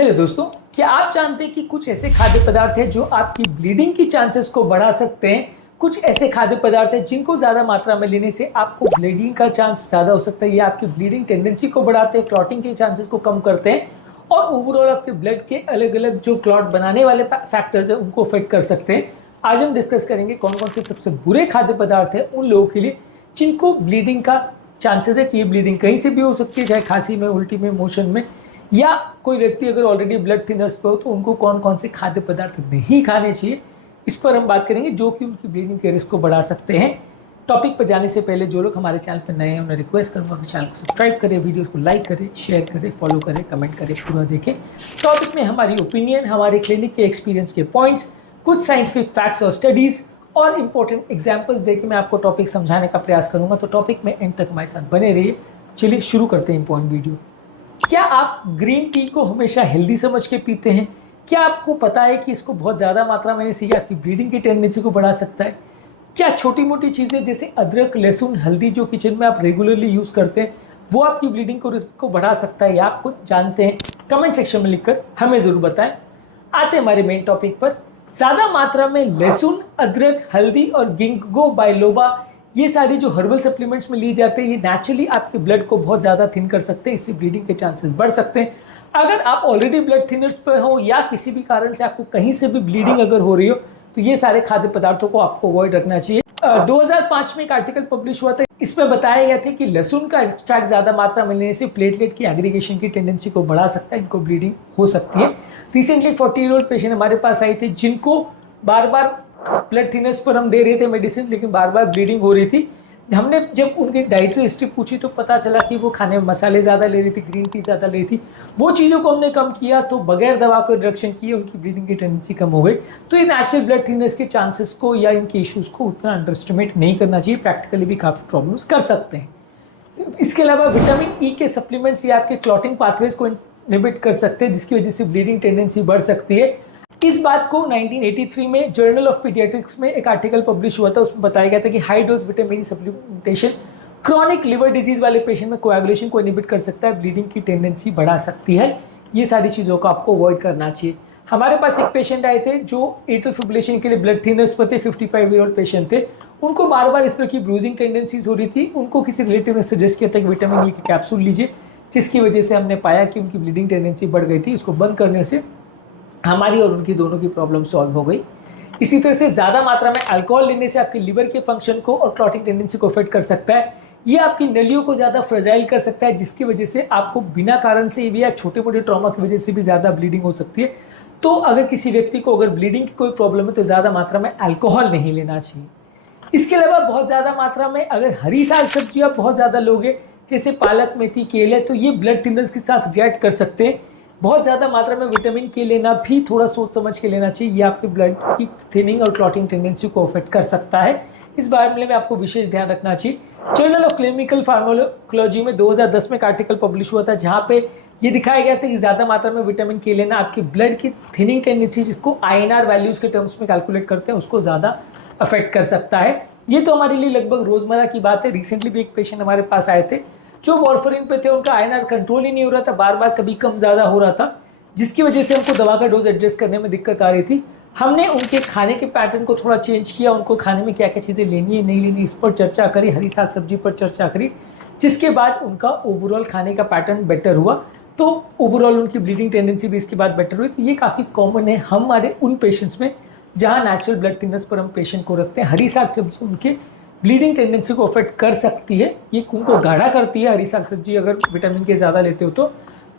Hello दोस्तों, क्या आप जानते हैं कि कुछ ऐसे खाद्य पदार्थ हैं जो आपकी ब्लीडिंग की चांसेस को बढ़ा सकते हैं। कुछ ऐसे खाद्य पदार्थ हैं जिनको ज़्यादा मात्रा में लेने से आपको ब्लीडिंग का चांस ज़्यादा हो सकता है। ये आपकी ब्लीडिंग टेंडेंसी को बढ़ाते हैं, क्लॉटिंग के चांसेस को कम करते हैं और ओवरऑल आपके ब्लड के अलग अलग जो क्लॉट बनाने वाले फैक्टर्स हैं उनको अफेक्ट कर सकते हैं। आज हम डिस्कस करेंगे कौन कौन से सबसे बुरे खाद्य पदार्थ हैं उन लोगों के लिए जिनको ब्लीडिंग का चांसेस है। ये ब्लीडिंग कहीं से भी हो सकती है, चाहे खांसी में, उल्टी में, मोशन में, या कोई व्यक्ति अगर ऑलरेडी ब्लड थिनर्स पे हो तो उनको कौन कौन से खाद्य पदार्थ नहीं खाने चाहिए, इस पर हम बात करेंगे जो कि उनकी ब्लीडिंग के रिस्क को बढ़ा सकते हैं। टॉपिक पर जाने से पहले जो लोग हमारे चैनल पर नए हैं उन्हें रिक्वेस्ट करूँगा कि चैनल को सब्सक्राइब करें, वीडियोस को लाइक करें, शेयर करें, फॉलो करें, कमेंट करें, पूरा देखें। टॉपिक में हमारी ओपिनियन, हमारे क्लिनिक के एक्सपीरियंस के पॉइंट्स, कुछ साइंटिफिक फैक्ट्स और स्टडीज़ और इंपॉर्टेंट एग्जाम्पल्स देकर मैं आपको टॉपिक समझाने का प्रयास करूँगा। तो टॉपिक में एंड तक हमारे साथ बने रहिए। चलिए शुरू करते हैं इंपॉर्टेंट वीडियो। क्या आप ग्रीन टी को हमेशा हेल्दी समझ के पीते हैं? क्या आपको पता है कि इसको बहुत ज़्यादा मात्रा में लेने से आपकी ब्लीडिंग की टेंडेंसी को बढ़ा सकता है? क्या छोटी मोटी चीज़ें जैसे अदरक, लहसुन, हल्दी जो किचन में आप रेगुलरली यूज़ करते हैं वो आपकी ब्लीडिंग को रिस्क को बढ़ा सकता है या आपको जानते हैं? कमेंट सेक्शन में लिखकर हमें ज़रूर बताएं। आते हैं हमारे मेन टॉपिक पर। ज़्यादा मात्रा में लहसुन, अदरक, हल्दी और गिंगगो बाइलोबा, ये सारी जो हर्बल सप्लीमेंट्स में लिए जाते हैं, ये नेचुरली आपके ब्लड को बहुत ज़्यादा थिन कर सकते हैं। इससे ब्लीडिंग के चांसेस बढ़ सकते हैं। अगर आप ऑलरेडी ब्लड थिनर्स पर हो या किसी भी कारण से आपको कहीं से भी ब्लीडिंग अगर हो रही हो तो ये सारे खाद्य पदार्थों को आपको अवॉइड रखना चाहिए। 2005 में एक आर्टिकल पब्लिश हुआ था, इसमें बताया गया था कि लहसुन का एक्सट्रैक्ट ज़्यादा मात्रा में लेने से प्लेटलेट की एग्रीगेशन की टेंडेंसी को बढ़ा सकता है, इनको ब्लीडिंग हो सकती है। रिसेंटली 40-year-old पेशेंट हमारे पास आई थी जिनको बार बार ब्लड थिनर्स पर हम दे रहे थे मेडिसिन, लेकिन बार बार ब्लीडिंग हो रही थी। हमने जब उनकी डाइटरी हिस्ट्री पूछी तो पता चला कि वो खाने में मसाले ज़्यादा ले रही थी, ग्रीन टी ज़्यादा ले रही थी। वो चीज़ों को हमने कम किया तो बगैर दवा को रिडक्शन किए उनकी ब्लीडिंग की टेंडेंसी कम हो गई। तो ये नेचुरल ब्लड थिनर्स के चांसेस को या इनके इश्यूज़ को उतना अंडर एस्टिमेट नहीं करना चाहिए। प्रैक्टिकली भी काफ़ी प्रॉब्लम्स कर सकते हैं। इसके अलावा विटामिन ई के सप्लीमेंट्स ये आपके क्लॉटिंग पाथवेज को इनहिबिट कर सकते हैं, जिसकी वजह से ब्लीडिंग टेंडेंसी बढ़ सकती है। इस बात को 1983 में जर्नल ऑफ पीडियाट्रिक्स में एक आर्टिकल पब्लिश हुआ था, उसमें बताया गया था कि high dose vitamin supplementation chronic liver disease वाले पेशेंट में कोएगुलेशन को इनहिबिट कर सकता है, ब्लीडिंग की टेंडेंसी बढ़ा सकती है। ये सारी चीज़ों को आपको अवॉइड करना चाहिए। हमारे पास एक पेशेंट आए थे जो एट्रियल फिब्रिलेशन के लिए ब्लड थिनर्स पर थे, 55-year-old पेशेंट थे। उनको बार बार इस तरह की ब्रूजिंग टेंडेंसीज हो रही थी। उनको किसी रिलेटिव ने सजेस्ट किया था कि विटामिन ई के कैप्सूल लीजिए, जिसकी वजह से हमने पाया कि उनकी ब्लीडिंग टेंडेंसी बढ़ गई थी। उसको बंद करने से हमारी और उनकी दोनों की प्रॉब्लम सॉल्व हो गई। इसी तरह से ज़्यादा मात्रा में अल्कोहल लेने से आपके लिवर के फंक्शन को और क्लॉटिंग टेंडेंसी को अफेक्ट कर सकता है। ये आपकी नलियों को ज़्यादा फ्रेजाइल कर सकता है, जिसकी वजह से आपको बिना कारण से भी या छोटे मोटे ट्रॉमा की वजह से भी ज़्यादा ब्लीडिंग हो सकती है। तो अगर किसी व्यक्ति को अगर ब्लीडिंग की कोई प्रॉब्लम है तो ज़्यादा मात्रा में अल्कोहल नहीं लेना चाहिए। इसके अलावा बहुत ज़्यादा मात्रा में अगर हरी साग सब्जी आप बहुत ज़्यादा लोगे, जैसे पालक, मेथी, केले, तो ये ब्लड थिनर्स के साथ रिएक्ट कर सकते हैं। बहुत ज़्यादा मात्रा में विटामिन के लेना भी थोड़ा सोच समझ के लेना चाहिए। ये आपके ब्लड की थिनिंग और क्लॉटिंग टेंडेंसी को अफेक्ट कर सकता है। इस बारे में आपको विशेष ध्यान रखना चाहिए। जर्नल ऑफ क्लिनिकल फार्माकोलॉजी में 2010 में एक आर्टिकल पब्लिश हुआ था, जहाँ पे ये दिखाया गया था कि ज़्यादा मात्रा में विटामिन के लेना आपकी ब्लड की थिनिंग टेंडेंसी, जिसको INR वैल्यूज़ के टर्म्स में कैलकुलेट करते हैं, उसको ज़्यादा अफेक्ट कर सकता है। ये तो हमारे लिए लगभग रोज़मर्रा की बात है। रिसेंटली भी एक पेशेंट हमारे पास आए थे जो वॉरफरिन पे थे, उनका INR कंट्रोल ही नहीं हो रहा था, बार बार कभी कम ज़्यादा हो रहा था, जिसकी वजह से हमको दवा का डोज एडजस्ट करने में दिक्कत आ रही थी। हमने उनके खाने के पैटर्न को थोड़ा चेंज किया, उनको खाने में क्या क्या चीज़ें लेनी है नहीं लेनी इस पर चर्चा करी, हरी साग सब्जी पर चर्चा करी, जिसके बाद उनका ओवरऑल खाने का पैटर्न बेटर हुआ। तो ओवरऑल उनकी ब्लीडिंग टेंडेंसी भी इसके बाद बेटर हुई। तो ये काफ़ी कॉमन है हमारे उन पेशेंट्स में जहाँ नेचुरल ब्लड थिनर्स पर हम पेशेंट को रखते हैं। हरी साग सब्जी उनके ब्लीडिंग टेंडेंसी को अफेक्ट कर सकती है, ये खून को गाढ़ा करती है हरी साग सब्जी अगर विटामिन के ज़्यादा लेते हो तो।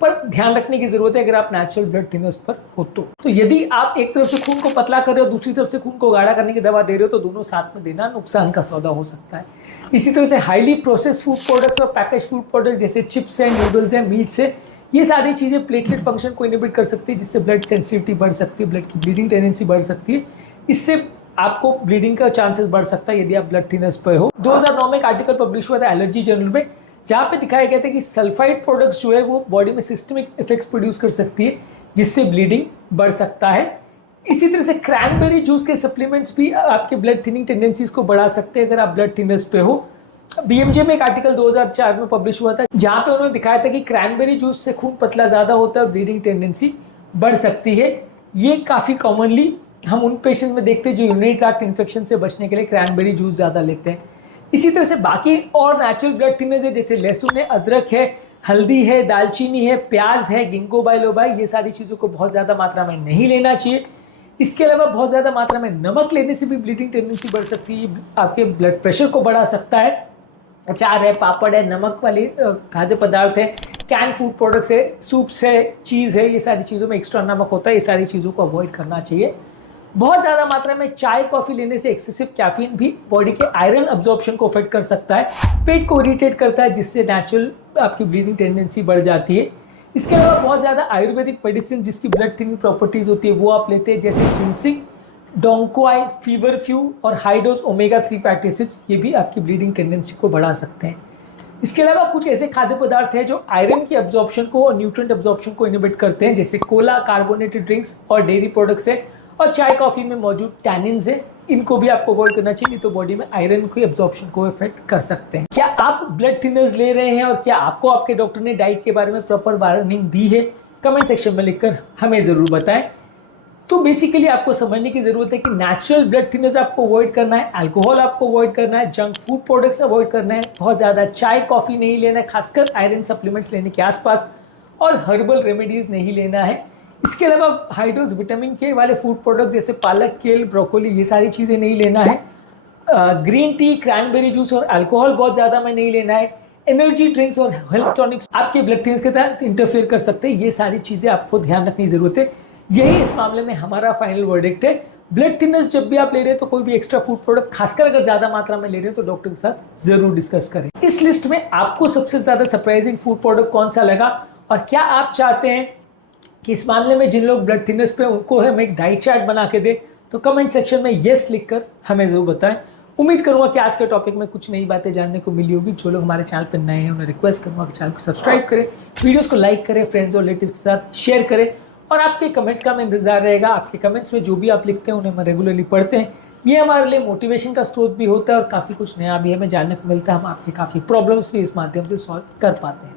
पर ध्यान रखने की जरूरत है अगर आप नेचुरल ब्लड थिनर्स पर हो तो यदि आप एक तरफ से खून को पतला कर रहे हो, दूसरी तरफ से खून को गाढ़ा करने की दवा दे रहे हो, तो दोनों साथ में देना नुकसान का सौदा हो सकता है। इसी तरह से हाईली प्रोसेस्ड फूड प्रोडक्ट्स और पैकेज फूड प्रोडक्ट्स जैसे चिप्स हैं, नूडल्स हैं, मीट्स है, ये सारी चीज़ें प्लेटलेट फंक्शन को इनहिबिट कर सकती है, जिससे ब्लड सेंसिटिविटी बढ़ सकती है, ब्लड की ब्लीडिंग टेंडेंसी बढ़ सकती है। इससे आपको ब्लीडिंग का चांसेस बढ़ सकता है यदि आप ब्लड थिनर्स पर हो। 2009 में एक आर्टिकल पब्लिश हुआ था एलर्जी जर्नल में, जहाँ पे दिखाया गया था कि सल्फाइड प्रोडक्ट्स जो है वो बॉडी में सिस्टमिक इफेक्ट्स प्रोड्यूस कर सकती है, जिससे ब्लीडिंग बढ़ सकता है। इसी तरह से क्रैनबेरी जूस के सप्लीमेंट्स भी आपके ब्लड थिनिंग टेंडेंसीज को बढ़ा सकते हैं अगर आप ब्लड थिनर्स पे हो। BMJ में एक आर्टिकल 2004 में पब्लिश हुआ था, जहाँ पे उन्होंने दिखाया था कि क्रैनबेरी जूस से खून पतला ज़्यादा होता है और ब्लीडिंग टेंडेंसी बढ़ सकती है। ये काफ़ी कॉमनली हम उन पेशेंट में देखते हैं जो यूरिनरी ट्रैक्ट इन्फेक्शन से बचने के लिए क्रैनबेरी जूस ज़्यादा लेते हैं। इसी तरह से बाकी और नेचुरल ब्लड थिनर्स है, जैसे लहसुन है, अदरक है, हल्दी है, दालचीनी है, प्याज है, गिंको बाइलोबा, ये सारी चीज़ों को बहुत ज़्यादा मात्रा में नहीं लेना चाहिए। इसके अलावा बहुत ज़्यादा मात्रा में नमक लेने से भी ब्लीडिंग टेंडेंसी बढ़ सकती है, आपके ब्लड प्रेशर को बढ़ा सकता है। अचार है, पापड़ है, नमक वाली खाद्य पदार्थ है, कैन फूड प्रोडक्ट्स है, सूप्स है, चीज़ है, ये सारी चीज़ों में एक्स्ट्रा नमक होता है, ये सारी चीज़ों को अवॉइड करना चाहिए। बहुत ज़्यादा मात्रा में चाय कॉफ़ी लेने से एक्सेसिव कैफीन भी बॉडी के आयरन अब्जॉर्प्शन को अफेक्ट कर सकता है, पेट को इरिटेट करता है, जिससे नेचुरल आपकी ब्लीडिंग टेंडेंसी बढ़ जाती है। इसके अलावा बहुत ज़्यादा आयुर्वेदिक मेडिसिन जिसकी ब्लड थिनिंग प्रॉपर्टीज़ होती है वो आप लेते हैं, जैसे जिनसिंग, डोंक्वाई, फीवरफ्यू और high dose omega 3 fatty acids, ये भी आपकी ब्लीडिंग टेंडेंसी को बढ़ा सकते हैं। इसके अलावा कुछ ऐसे खाद्य पदार्थ हैं जो आयरन की अब्जॉर्प्शन को और न्यूट्रिएंट अब्जॉर्प्शन को इनहिबिट करते हैं, जैसे कोला, कार्बोनेटेड ड्रिंक्स और डेयरी प्रोडक्ट्स है, और चाय कॉफ़ी में मौजूद टैनिन्स है, इनको भी आपको अवॉइड करना चाहिए, तो बॉडी में आयरन की अब्जॉर्प्शन को इफेक्ट कर सकते हैं। क्या आप ब्लड थिनर्स ले रहे हैं और क्या आपको आपके डॉक्टर ने डाइट के बारे में प्रॉपर वार्निंग दी है? कमेंट सेक्शन में लिखकर हमें ज़रूर बताएं। तो बेसिकली आपको समझने की जरूरत है कि नेचुरल ब्लड थिनर्स आपको अवॉइड करना है, अल्कोहल आपको अवॉइड करना है, जंक फूड प्रोडक्ट्स अवॉइड करना है, बहुत ज़्यादा चाय कॉफ़ी नहीं लेना है, खासकर आयरन सप्लीमेंट्स लेने के आसपास, और हर्बल रेमेडीज़ नहीं लेना है। इसके अलावा हाई डोज विटामिन के वाले फूड प्रोडक्ट जैसे पालक, केल, ब्रोकोली, ये सारी चीज़ें नहीं लेना है। ग्रीन टी, क्रैनबेरी जूस और अल्कोहल बहुत ज़्यादा में नहीं लेना है। एनर्जी ड्रिंक्स और हेल्थ टॉनिक्स आपके ब्लड थिनर्स के साथ इंटरफेयर कर सकते हैं, ये सारी चीज़ें आपको ध्यान रखने की ज़रूरत है। यही इस मामले में हमारा फाइनल वर्डिक्ट है। ब्लड थिनर्स जब भी आप ले रहे हैं तो कोई भी एक्स्ट्रा फूड प्रोडक्ट, खासकर अगर ज़्यादा मात्रा में ले रहे हैं तो डॉक्टर के साथ ज़रूर डिस्कस करें। इस लिस्ट में आपको सबसे ज़्यादा सरप्राइजिंग फूड प्रोडक्ट कौन सा लगा, और क्या आप चाहते हैं कि इस मामले में जिन लोग ब्लड थिनर्स पे उनको हम एक डाइट चार्ट बना के दें, तो कमेंट सेक्शन में येस लिखकर हमें ज़रूर बताएं। उम्मीद करूंगा कि आज के टॉपिक में कुछ नई बातें जानने को मिली होगी। जो लोग हमारे चैनल पर नए हैं उन्हें रिक्वेस्ट करूंगा कि चैनल को सब्सक्राइब करें, वीडियोस को लाइक करें, फ्रेंड्स और रिलेटिव्स के साथ शेयर करें, और आपके कमेंट्स का हमें इंतजार रहेगा। आपके कमेंट्स में जो भी आप लिखते हैं उन्हें हम रेगुलरली पढ़ते हैं, ये हमारे लिए मोटिवेशन का स्रोत भी होता है और काफ़ी कुछ नया भी हमें जानने को मिलता है। हम आपके काफ़ी प्रॉब्लम्स भी इस माध्यम से सॉल्व कर पाते हैं।